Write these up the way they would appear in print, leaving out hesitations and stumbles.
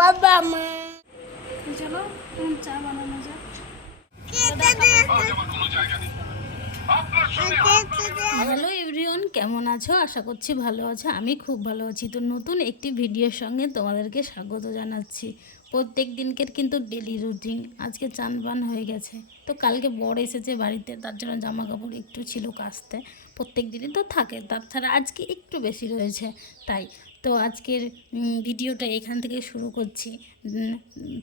বাবা মা চলো চা বানানো যাক। হ্যালো এভরিওয়ান, কেমন আছো? আশা করছি ভালো আছো। আমি খুব ভালো আছি। তো নতুন একটি ভিডিওর সঙ্গে তোমাদেরকে স্বাগত জানাচ্ছি। প্রত্যেক দিনকের কিন্তু ডেলি রুটিন। আজকে চান বান হয়ে গেছে, তো কালকে বর এসেছে বাড়িতে, তার জন্য জামা কাপড় একটু ছিল কাচতে। প্রত্যেক দিনই তো থাকে, তাছাড়া আজকে একটু বেশি রয়েছে তাই। তো আজকের ভিডিওটা এখান থেকে শুরু করছি।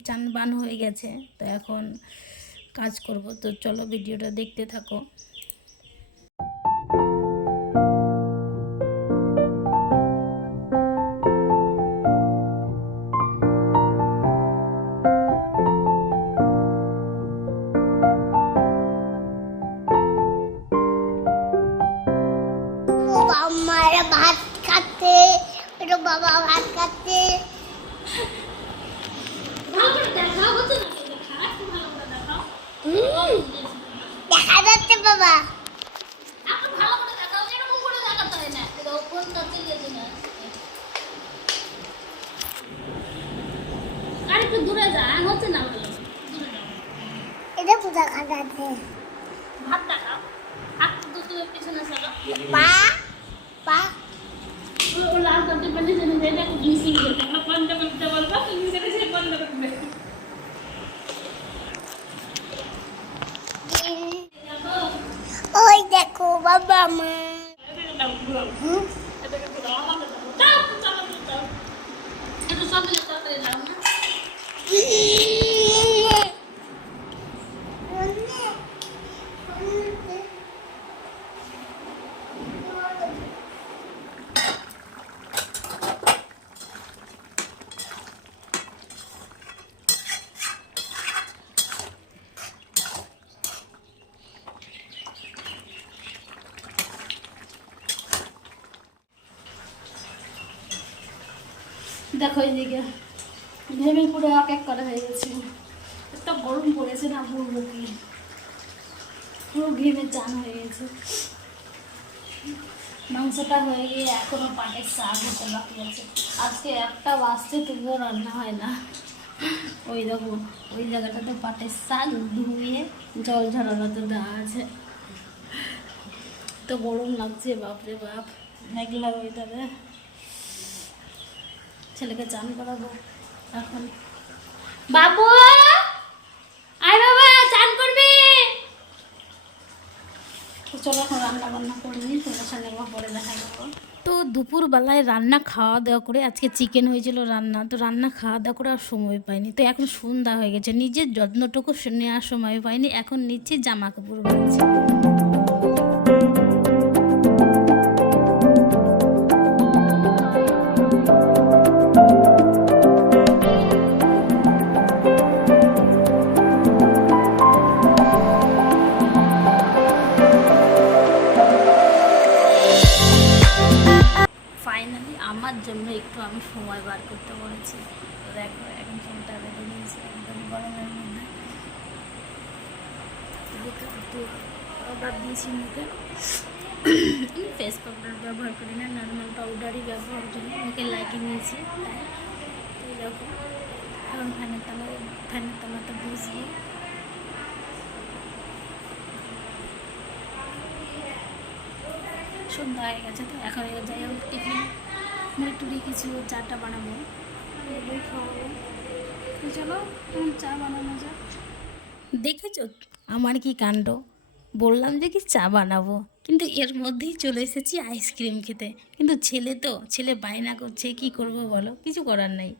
চান বান হয়ে গেছে, তো এখন কাজ করব। তো চলো ভিডিওটা দেখতে থাকো। আমার ভাত খাচ্ছে, ওটা বাবা ভাত খাচ্ছে। দেখা যাচ্ছে বাবা। দূরে যা, হচ্ছে না। এটা পূজা খাওয়া যাচ্ছে। ভাত দেখাও, হাত দুটো পিছনে চলো। পা পা লাল করতে পারলে জানি যে এটা মিসিং করতে হবে। বন্ধ করতে বলবো, তুমি সেটা সে বন্ধ করবে। ওই দেখো বাবা মা। এটা সব মিলে তরকারি দাও না। দেখো এইদিকে ঘেমে পুরো এক এক করা হয়ে গেছে। এত গরম পড়েছে না, বলবো কি, পুরো ঘেমে চান হয়ে গেছে। মাংসটা হয়ে গিয়ে এখনো পাটের শাক হতে বাকি আছে। আজকে একটা বাজছে তবুও রান্না হয় না। ওই দেখো ওই জায়গাটাতে পাটের শাক ধুয়ে জল ঝরানোতে দেওয়া আছে। তো গরম লাগছে, বাপরে বাপ। মেঘলা ওয়েদারে ছেলেকে চান করাবো এখন। বাবু আয় বাবা, চান করবি। চলো এখন রান্না বান্না করে নিই, তোমার সঙ্গে একবার পরে দেখা করবো। তো দুপুরবেলায় রান্না খাওয়া দাওয়া করে, আজকে চিকেন হয়েছিল রান্না, তো রান্না খাওয়া দাওয়া করে আর সময় পাইনি। তো এখন সন্ধ্যা হয়ে গেছে, নিজের যত্নটুকু নেওয়ার সময় পাইনি। এখন নিচ্ছি জামা কাপড় বানাচ্ছি। ফাইনালি আমার জন্য একটু আমি সময় বার করতে পেরেছি। তো দেখো এখন ফোনটা বেঁধে নিয়েছি একদম গরমের মধ্যে। একটু পাউডার দিয়েছি মুখে। আমি ফেস পাউডার ব্যবহার করি না, নর্মাল পাউডারই ব্যবহার করি। মুখে লাগিয়ে নিয়েছি তাই। তো দেখো এখন ফ্যানের তলাতে বসবো। সন্ধ্যা হয়ে গেছে, তো এখন যাই হোক টিফিন মুড়ি টুড়ি কিছু চাটা বানাবো, এগুলোই খাওয়াবো। তো চলো চা বানানো যাক। দেখেছো আমার কি কাণ্ড, বললাম যে কি চা বানাবো, কিন্তু এর মধ্যেই চলে এসেছি আইসক্রিম খেতে। কিন্তু ছেলে বায়না করছে, কি করব বলো, কিছু করার নাই,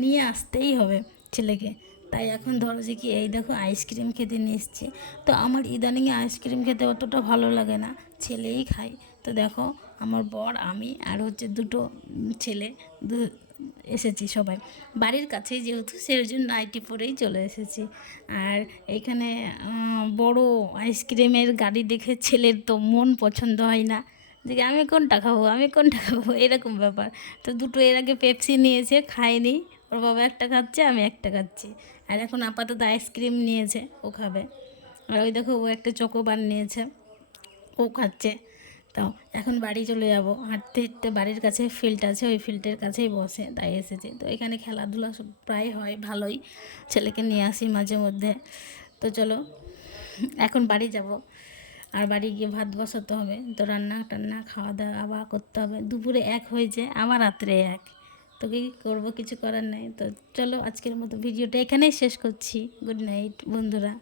নিয়ে আসতেই হবে ছেলেকে। তাই এখন ধরো যে কি এই দেখো আইসক্রিম খেতে নিয়ে এসছে। তো আমার ইদানিংয়ে আইসক্রিম খেতে অতটা ভালো লাগে না, ছেলেই খায়। তো দেখো আমার বর, আমি আর হচ্ছে দুটো ছেলে এসেছি সবাই বাড়ির কাছেই, যেহেতু সেই জন্য নাইটি পরেই চলে এসেছি। আর এখানে বড় আইসক্রিমের গাড়ি দেখে ছেলের তো মন পছন্দ হয় না, যে আমি কোনটা খাবো এরকম ব্যাপার। তো দুটো এর আগে পেপসি নিয়েছে, খায়নি। ওর বাবা একটা খাচ্ছে, আমি একটা খাচ্ছি। আর এখন আপাতত আইসক্রিম নিয়েছে, ও খাবে। আর ওই দেখো ও একটা চকোবার নিয়েছে, ও খাচ্ছে। তো এখন বাড়ি চলে যাব, হাঁটতে হাঁটতে বাড়ির কাছে ফিল্ড আছে, ওই ফিল্ডের কাছেই বসে তাই এসেছি। তো এখানে খেলাধুলা সব প্রায় হয় ভালোই, ছেলেকে নিয়ে আসি মাঝে মধ্যে। তো চলো এখন বাড়ি যাব, আর বাড়ি গিয়ে ভাত বসাতে হবে, তো রান্না টান্না খাওয়া দাওয়া আবার করতে হবে। দুপুরে এক হয়েছে, আবার রাত্রে এক, তো কি করবো, কিছু করার নেই। তো চলো আজকের মতো ভিডিওটা এখানেই শেষ করছি। গুড নাইট বন্ধুরা।